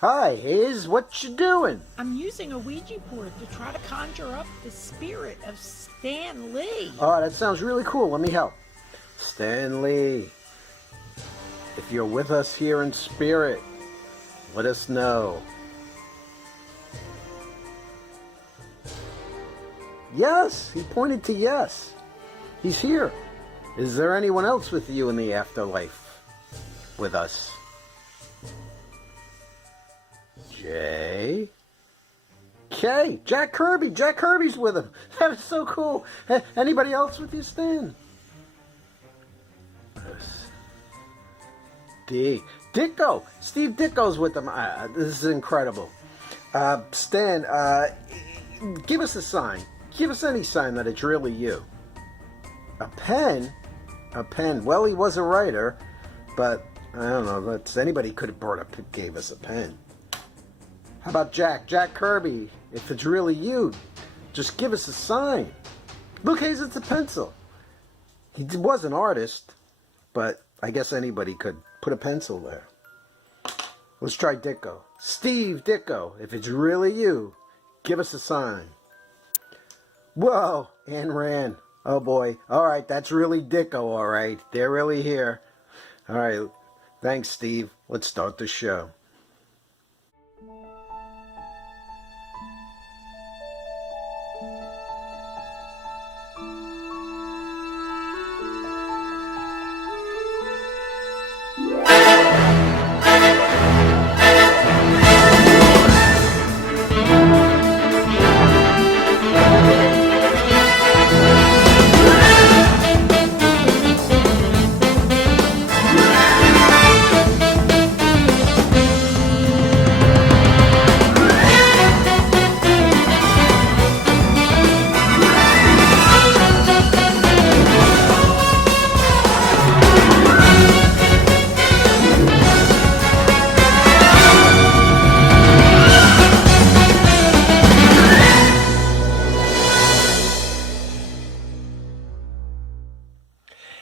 Hi, Hayes. What you doing? I'm using a Ouija board to try to conjure up the spirit of Stan Lee. Oh, that sounds really cool. Let me help. Stan Lee, if you're with us here in spirit, let us know. Yes, he pointed to yes. He's here. Is there anyone else with you in the afterlife with us? J. K. Jack Kirby. Jack Kirby's with him. That is so cool. Anybody else with you, Stan? D. Dicko. Steve Dicko's with them. This is incredible. Stan, give us a sign. Give us any sign that it's really you. A pen? A pen. Well, he was a writer, but I don't know. Anybody could have gave us a pen. How about Jack? Jack Kirby. If it's really you, just give us a sign. Look, Hayes, it's a pencil. He was an artist, but I guess anybody could put a pencil there. Let's try Dicko. Steve Dicko. If it's really you, give us a sign. Whoa, Anne Rand. Oh boy. All right, that's really Dicko, all right. They're really here. All right, thanks, Steve. Let's start the show.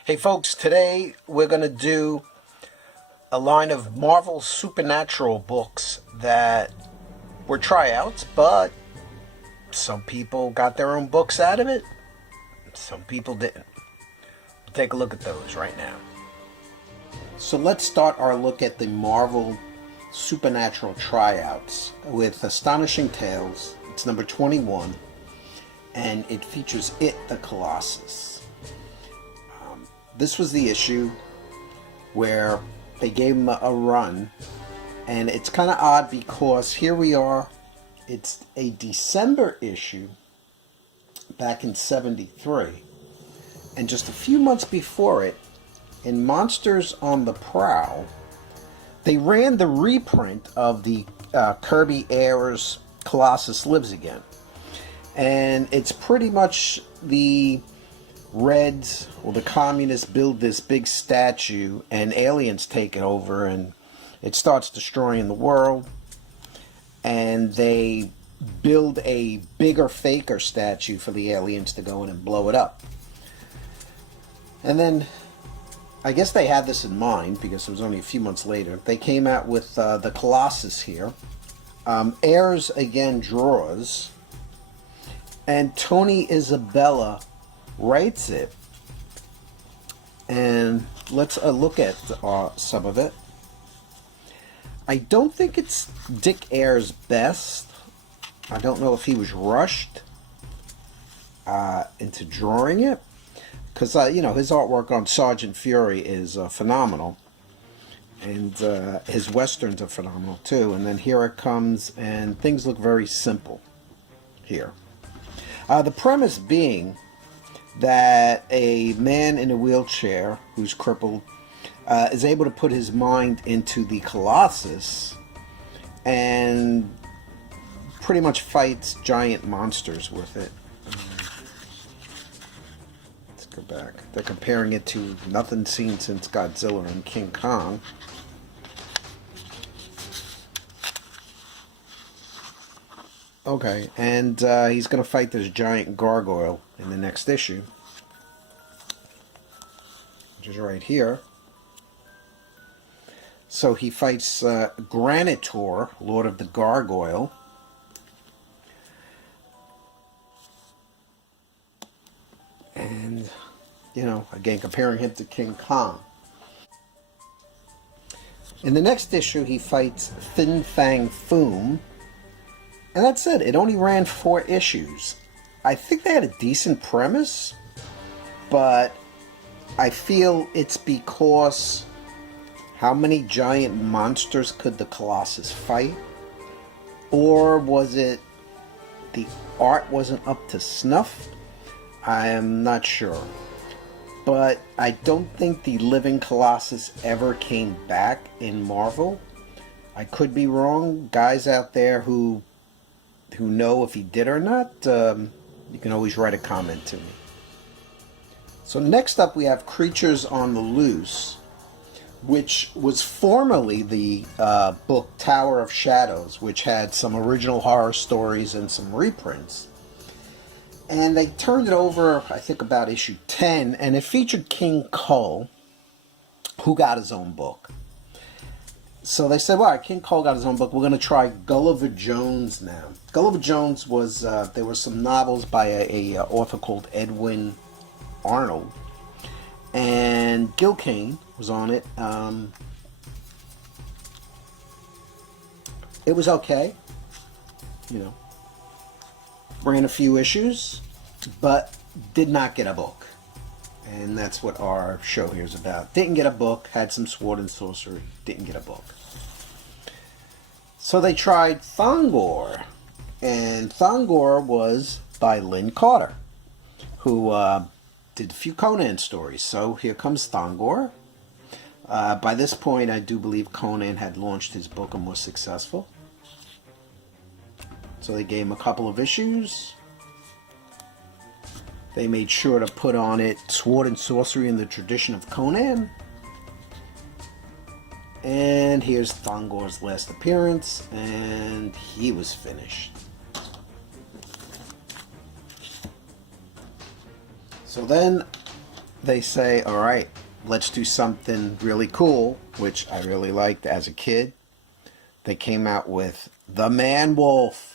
Hey folks, today we're going to do a line of Marvel Supernatural books that were tryouts, but some people got their own books out of it, some people didn't. We'll take a look at those right now. So let's start our look at the Marvel Supernatural tryouts with Astonishing Tales. It's number 21, and it features It, the Colossus. This was the issue where they gave him a run, and it's kind of odd because here we are, it's a December issue back in '73, and just a few months before it, in Monsters on the Prowl, they ran the reprint of the Kirby Ayers Colossus Lives Again, and it's pretty much the Reds or the communists build this big statue and aliens take it over and it starts destroying the world, and they build a bigger, faker statue for the aliens to go in and blow it up. And then I guess they had this in mind because it was only a few months later. They came out with the Colossus here. Ayers again draws, and Tony Isabella writes it, and let's look at some of it. I don't think it's Dick Ayers' best. I don't know if he was rushed into drawing it, because his artwork on Sergeant Fury is phenomenal, and his westerns are phenomenal too. And then here it comes, and things look very simple here. The premise being that a man in a wheelchair who's crippled is able to put his mind into the Colossus and pretty much fights giant monsters with it. Let's go back. They're comparing it to nothing seen since Godzilla and King Kong. Okay, and he's going to fight this giant gargoyle in the next issue, which is right here. So he fights Granitor, Lord of the Gargoyle. And, you know, again, comparing him to King Kong. In the next issue, he fights Fin Fang Foom. And that's it. It only ran 4 issues. I think they had a decent premise, but I feel it's because how many giant monsters could the Colossus fight? Or was it the art wasn't up to snuff? I am not sure. But I don't think the Living Colossus ever came back in Marvel. I could be wrong. Guys out there who know if he did or not, you can always write a comment to me. So next up we have Creatures on the Loose, which was formerly the book Tower of Shadows, which had some original horror stories and some reprints. And they turned it over, I think, about issue 10, and it featured King Cole, who got his own book. So they said, well, all right, King Cole got his own book. We're going to try Gulliver Jones now. Gulliver Jones was, there were some novels by a author called Edwin Arnold. And Gil Kane was on it. It was okay. You know. Ran a few issues, but did not get a book. And that's what our show here is about. Didn't get a book, had some sword and sorcery, didn't get a book. So they tried Thongor, and Thongor was by Lynn Carter, who did a few Conan stories. So here comes Thongor. By this point, I do believe Conan had launched his book and was successful. So they gave him a couple of issues. They made sure to put on it Sword and Sorcery in the Tradition of Conan. And here's Thongor's last appearance, and he was finished. So then they say, all right, let's do something really cool, which I really liked as a kid. They came out with The Man-Wolf.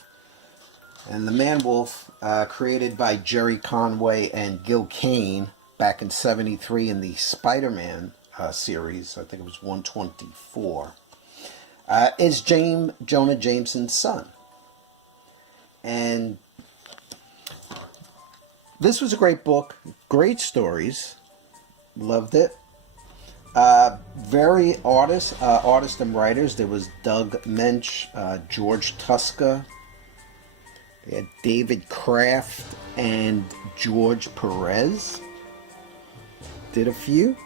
And the Man-Wolf, created by Jerry Conway and Gil Kane back in '73 in the Spider-Man series, I think it was 124, is Jonah Jameson's son. And this was a great book, great stories, loved it. Very artist and writers. There was Doug Mensch, George Tuska. They had David Kraft and George Perez. Did a few.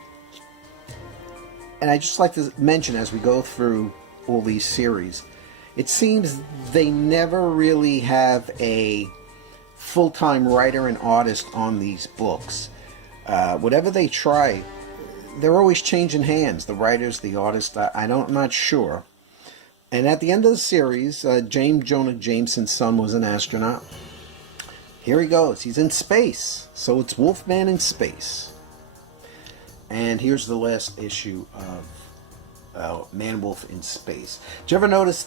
And I just like to mention as we go through all these series, it seems they never really have a full-time writer and artist on these books. Whatever they try, they're always changing hands. The writers, the artists, I'm not sure. And at the end of the series, James Jonah Jameson's son was an astronaut. Here he goes. He's in space. So it's Wolfman in space. And here's the last issue of Man-Wolf in Space. Did you ever notice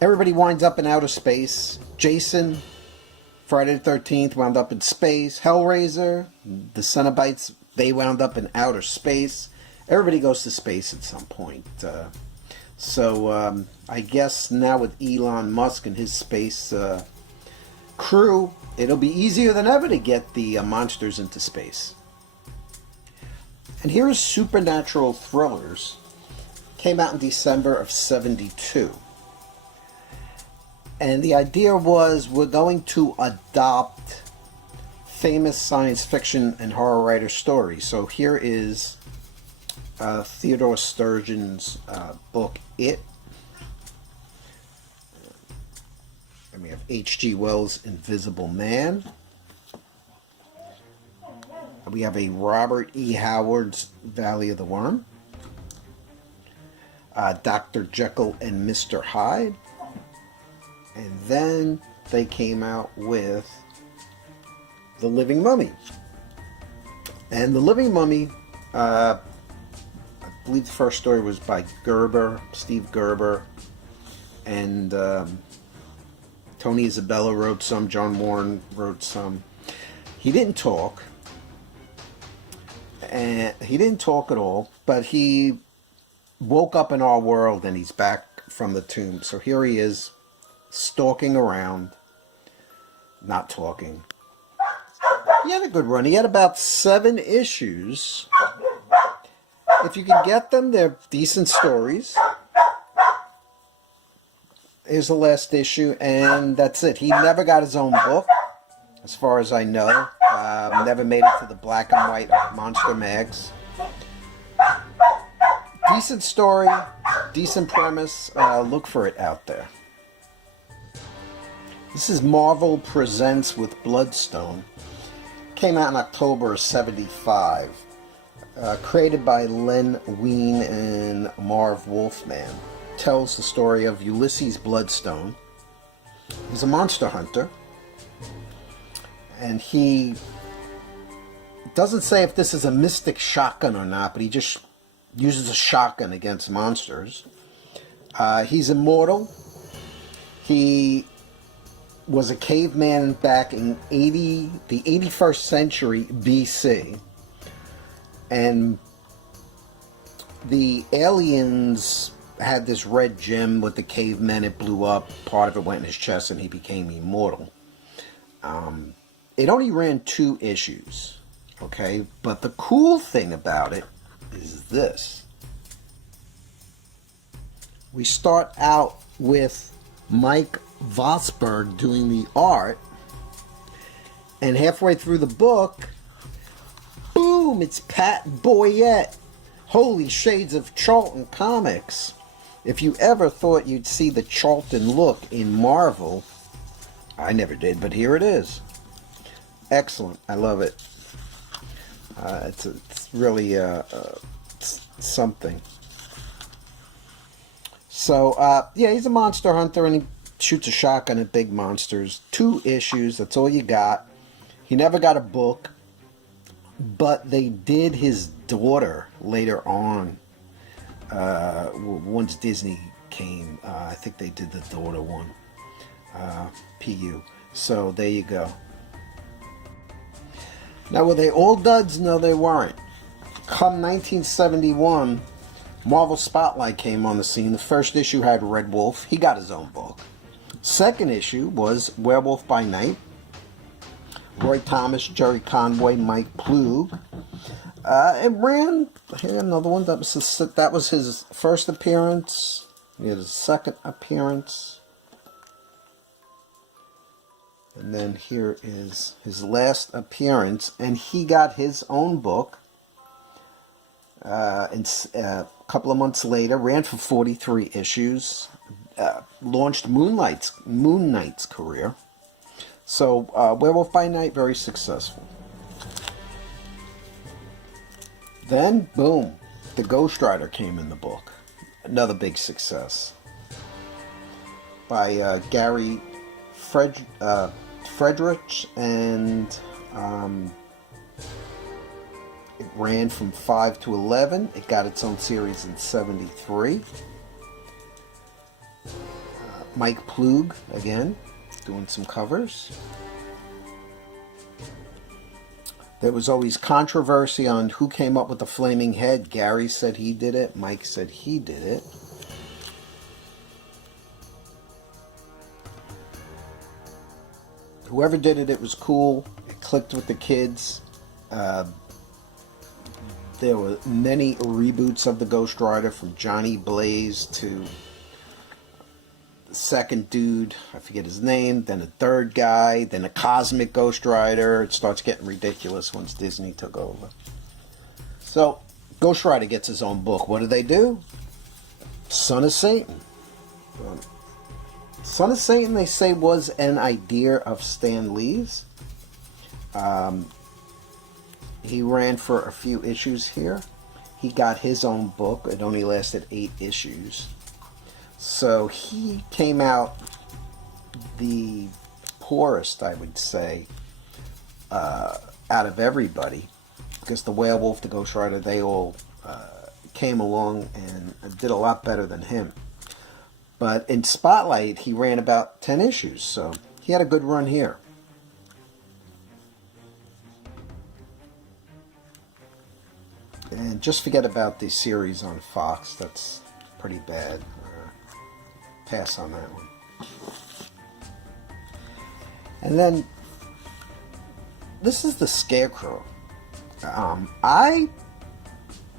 everybody winds up in outer space? Jason, Friday the 13th, wound up in space. Hellraiser, the Cenobites, they wound up in outer space. Everybody goes to space at some point. So I guess now with Elon Musk and his space crew, it'll be easier than ever to get the monsters into space. And here is Supernatural Thrillers. Came out in December of '72. And the idea was we're going to adopt famous science fiction and horror writer stories. So here is Theodore Sturgeon's book, It. And we have H.G. Wells' Invisible Man. We have a Robert E. Howard's Valley of the Worm. Dr. Jekyll and Mr. Hyde. And then they came out with The Living Mummy. And The Living Mummy, believe the first story was by Gerber, Steve Gerber, and Tony Isabella wrote some, John Warren wrote some. He didn't talk, and he didn't talk at all, but he woke up in our world and he's back from the tomb. So here he is, stalking around, not talking. He had a good run. He had about 7 issues. If you can get them, they're decent stories. Here's the last issue, and that's it. He never got his own book, as far as I know. Never made it to the black and white monster mags. Decent story, decent premise. Look for it out there. This is Marvel Presents with Bloodstone. Came out in October of '75. Created by Len Wein and Marv Wolfman. Tells the story of Ulysses Bloodstone. He's a monster hunter. And he doesn't say if this is a mystic shotgun or not, but he just uses a shotgun against monsters. He's immortal. He was a caveman back in the 81st century BC. And the aliens had this red gem with the cavemen. It blew up. Part of it went in his chest and he became immortal. It only ran 2 issues. Okay? But the cool thing about it is this. We start out with Mike Vosberg doing the art. And halfway through the book, boom, it's Pat Boyette. Holy shades of Charlton Comics. If you ever thought you'd see the Charlton look in Marvel, I never did, but here it is. Excellent. I love it. It's really something. So, yeah, he's a monster hunter and he shoots a shotgun at big monsters. 2 issues, that's all you got. He never got a book, but they did his daughter later on. Once Disney came, I think they did the daughter one. PU. So, there you go. Now, were they all duds? No, they weren't. Come 1971, Marvel Spotlight came on the scene. The first issue had Red Wolf. He got his own book. Second issue was Werewolf by Night. Roy Thomas, Jerry Conway, Mike Plug. It ran, here another one, that was his first appearance. He had his second appearance. And then here is his last appearance, and he got his own book. A couple of months later, ran for 43 issues, launched Moon Knight's career. So, Werewolf by Night, very successful. Then, boom, the Ghost Rider came in the book. Another big success. By Gary Friedrich, and it ran from 5 to 11. It got its own series in '73. Mike Plug, again, doing some covers. There was always controversy on who came up with the flaming head. Gary said he did it. Mike said he did it. Whoever did it, it was cool. It clicked with the kids. There were many reboots of the Ghost Rider, from Johnny Blaze to the second dude, I forget his name, then a third guy, then a cosmic Ghost Rider. It starts getting ridiculous once Disney took over. So, Ghost Rider gets his own book. What do? Son of Satan. Son of Satan, they say, was an idea of Stan Lee's. He ran for a few issues here. He got his own book. It only lasted 8 issues. So he came out the poorest, I would say, out of everybody. Because the Werewolf, the Ghost Rider, they all came along and did a lot better than him. But in Spotlight, he ran about 10 issues, so he had a good run here. And just forget about the series on Fox. That's pretty bad. Pass on that one. And then, this is the Scarecrow. I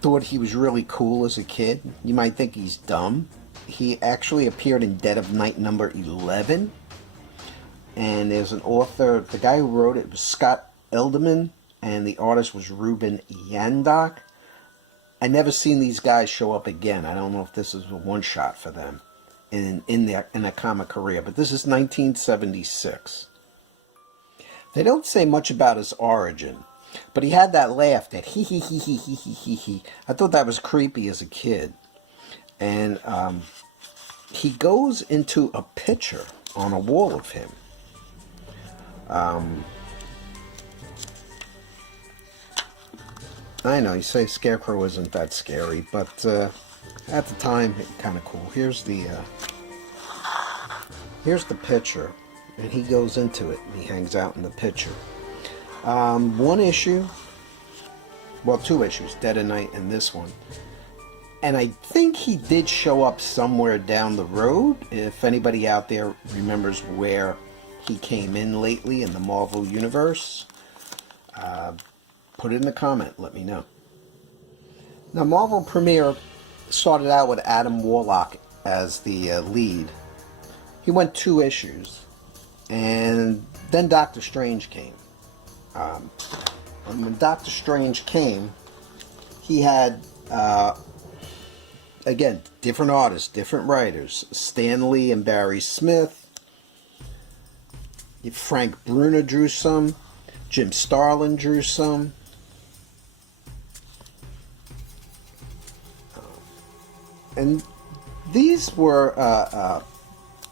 thought he was really cool as a kid. You might think he's dumb. He actually appeared in Dead of Night number 11. And there's an author, the guy who wrote it was Scott Elderman, and the artist was Ruben Yandok. I never seen these guys show up again. I don't know if this is a one-shot for them in a comic career, but this is 1976. They don't say much about his origin, but he had that laugh, that hee hee hee hee hee hee hee hee. I thought that was creepy as a kid. And he goes into a picture on a wall of him. I know, you say Scarecrow isn't that scary, but at the time, kind of cool. Here's the picture, and he goes into it, and he hangs out in the picture. One issue, well, 2 issues, Dead of Night and this one. And I think he did show up somewhere down the road. If anybody out there remembers where he came in lately in the Marvel Universe, put it in the comment, let me know. Now, Marvel Premiere started out with Adam Warlock as the lead. He went 2 issues, and then Doctor Strange came. And when Doctor Strange came, he had, again, different artists, different writers. Stan Lee and Barry Smith. Frank Brunner drew some. Jim Starlin drew some. And these were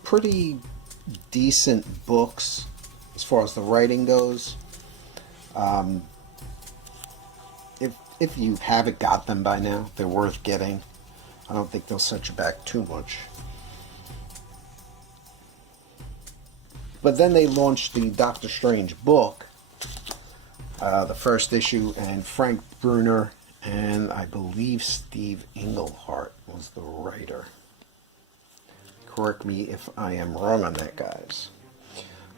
pretty decent books as far as the writing goes. If you haven't got them by now, they're worth getting. I don't think they'll set you back too much. But then they launched the Doctor Strange book, the first issue, and Frank Brunner and I believe Steve Englehart was the writer. Correct me if I am wrong on that, guys.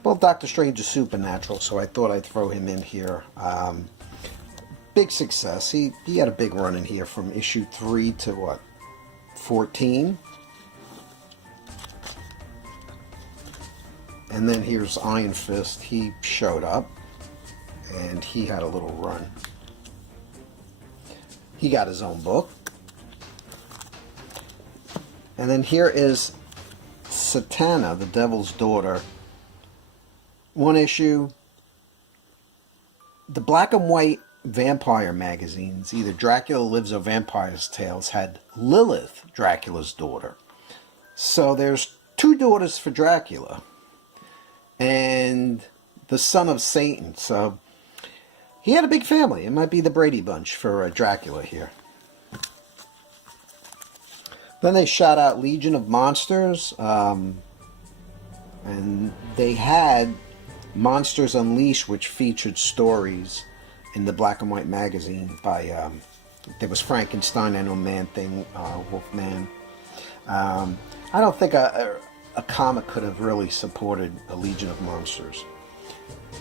Well, Doctor Strange is supernatural, so I thought I'd throw him in here. Big success. He had a big run in here from issue 3 to what? 14. And then here's Iron Fist. He showed up and he had a little run. He got his own book. And then here is Satana, the Devil's Daughter. 1 issue. The black and white vampire magazines, either Dracula Lives or Vampire's Tales, had Lilith, Dracula's daughter. So there's 2 daughters for Dracula. And the son of Satan. So he had a big family. It might be the Brady Bunch for Dracula here. Then they shot out Legion of Monsters. And they had Monsters Unleashed, which featured stories in the black and white magazine by, there was Frankenstein, I know Man-Thing, Wolfman. I don't think a comic could have really supported a Legion of Monsters.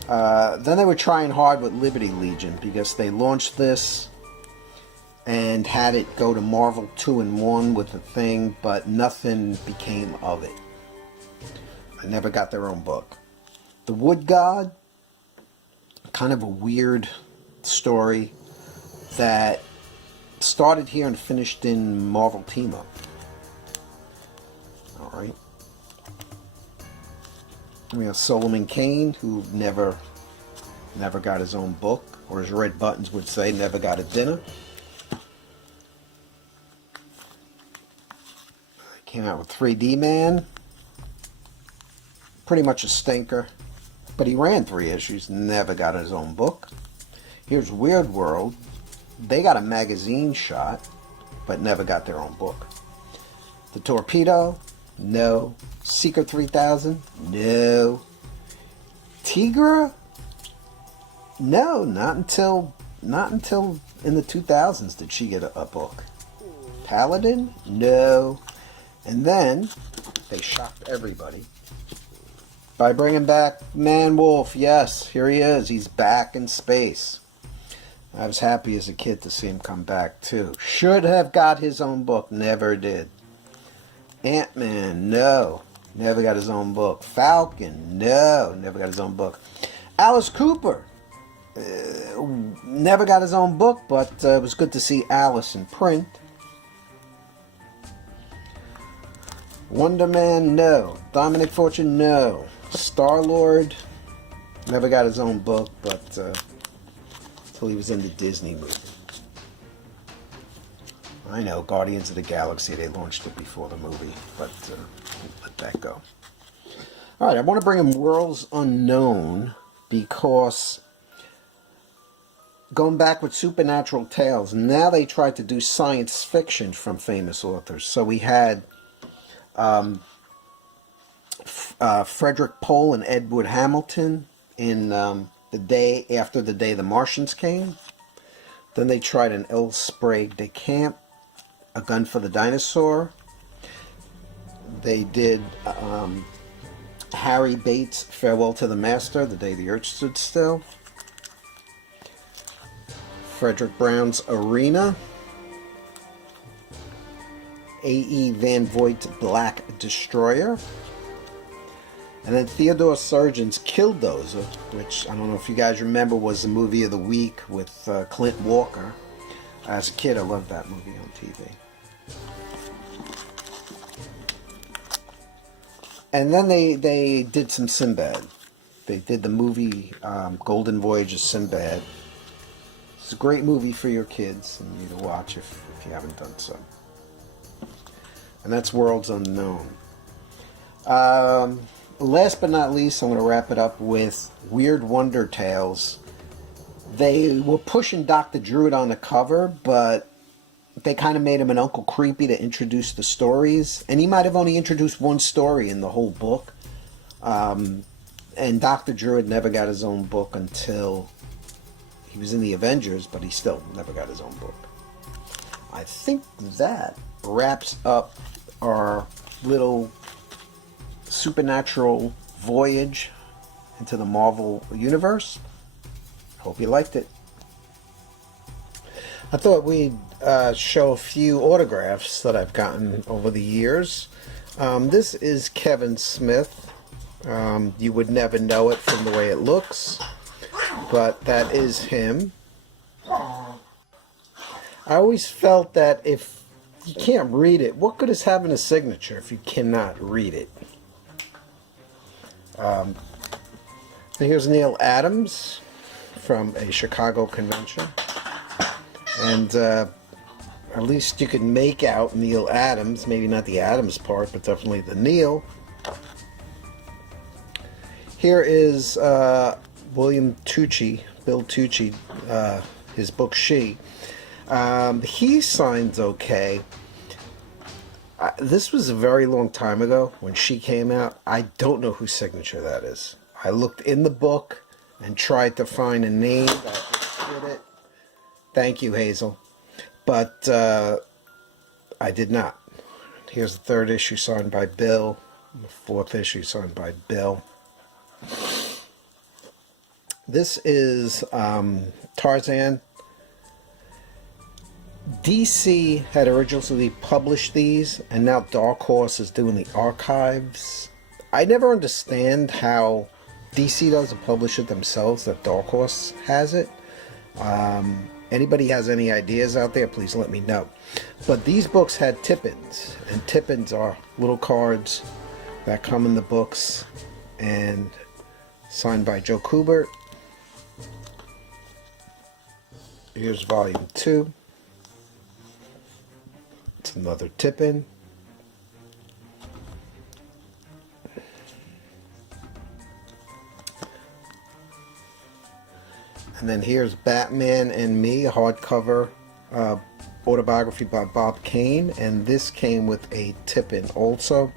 Then they were trying hard with Liberty Legion because they launched this and had it go to Marvel 2-in-1 with the Thing, but nothing became of it. I never got their own book. The Wood God, kind of a weird story that started here and finished in Marvel Team Up. Alright. We have Solomon Kane, who never got his own book, or as Red Buttons would say, never got a dinner. Came out with 3D Man. Pretty much a stinker. But he ran 3 issues, never got his own book. Here's Weird World. They got a magazine shot. but never got their own book. The Torpedo? No. Secret 3000? No. Tigra? No, not until in the 2000s did she get a book. Paladin? No. And then they shocked everybody by bringing back Man Wolf. Yes, here he is. He's back in space. I was happy as a kid to see him come back too. Should have got his own book. Never did. Ant-Man? No. Never got his own book. Falcon? No. Never got his own book. Alice Cooper? Never got his own book, but it was good to see Alice in print. Wonder Man? No. Dominic Fortune? No. Star-Lord? Never got his own book, but until he was in the Disney movie. I know, Guardians of the Galaxy, they launched it before the movie, but let that go. Alright, I want to bring in Worlds Unknown because going back with Supernatural Tales, now they tried to do science fiction from famous authors. So we had Frederick Pohl and Edward Hamilton in The Day After the Day the Martians Came. Then they tried an L. Sprague de Camp, A Gun for the Dinosaur. They did Harry Bates' Farewell to the Master, The Day the Earth Stood Still. Frederick Brown's Arena. A.E. Van Voigt's Black Destroyer. And then Theodore Surgeon's Killdozer, which I don't know if you guys remember was the movie of the week with Clint Walker. As a kid, I loved that movie on TV. And then they did some Sinbad. They did the movie Golden Voyage of Sinbad. It's a great movie for your kids and you to watch if you haven't done so. And that's Worlds Unknown. Last but not least, I'm going to wrap it up with Weird Wonder Tales. They were pushing Dr. Druid on the cover, but they kind of made him an Uncle Creepy to introduce the stories. And he might have only introduced one story in the whole book. And Dr. Druid never got his own book until he was in the Avengers, but he still never got his own book. I think that wraps up our little supernatural voyage into the Marvel Universe. Hope you liked it. I thought we'd show a few autographs that I've gotten over the years. This is Kevin Smith. You would never know it from the way it looks, but that is him. I always felt that if you can't read it, what good is having a signature if you cannot read it? Here's Neil Adams from a Chicago convention. And at least you can make out Neil Adams, maybe not the Adams part, but definitely the Neil. Here is William Tucci, Bill Tucci, his book She. He signs okay. This was a very long time ago when She came out. I don't know whose signature that is. I looked in the book and tried to find a name that would fit it. Thank you, Hazel. But I did not. Here's the third issue signed by Bill. The fourth issue signed by Bill. This is Tarzan. DC had originally published these, and now Dark Horse is doing the archives. I never understand how DC doesn't publish it themselves, that Dark Horse has it. Anybody has any ideas out there, please let me know. But these books had tip-ins, and tip-ins are little cards that come in the books, and signed by Joe Kubert. Here's volume 2. It's another tip-in. And then here's Batman and Me, a hardcover autobiography by Bob Kane, and this came with a tip-in also.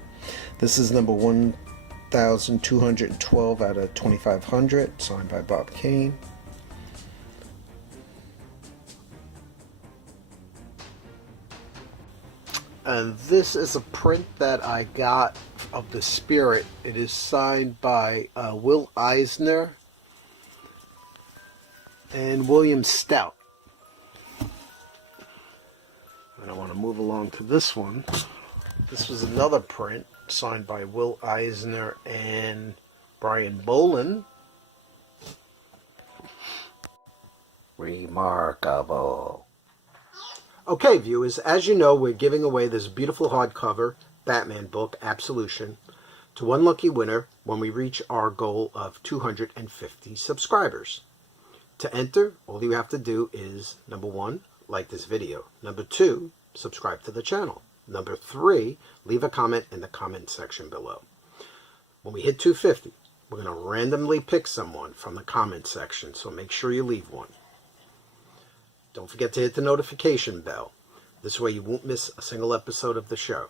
This is number 1212 out of 2500, signed by Bob Kane. And this is a print that I got of the Spirit. It is signed by Will Eisner and William Stout. And I want to move along to this one. This was another print signed by Will Eisner and Brian Bolin. Remarkable. Okay, viewers, as you know, we're giving away this beautiful hardcover Batman book, Absolution, to one lucky winner when we reach our goal of 250 subscribers. To enter, all you have to do is, number 1, like this video. Number 2, subscribe to the channel. Number 3, leave a comment in the comment section below. When we hit 250, we're going to randomly pick someone from the comment section, so make sure you leave one. Don't forget to hit the notification bell. This way you won't miss a single episode of the show.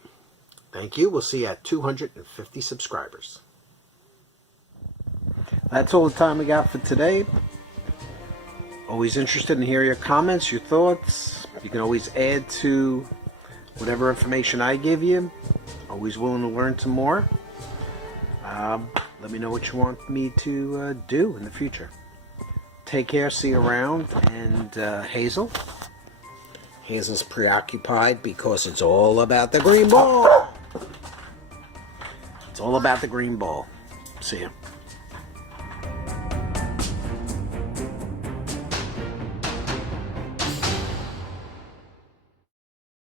Thank you. We'll see you at 250 subscribers. That's all the time we got for today. Always interested in hearing your comments, your thoughts. You can always add to whatever information I give you. Always willing to learn some more. Let me know what you want me to do in the future. Take care, see you around, and Hazel. Hazel's preoccupied because it's all about the green ball. It's all about the green ball. See ya.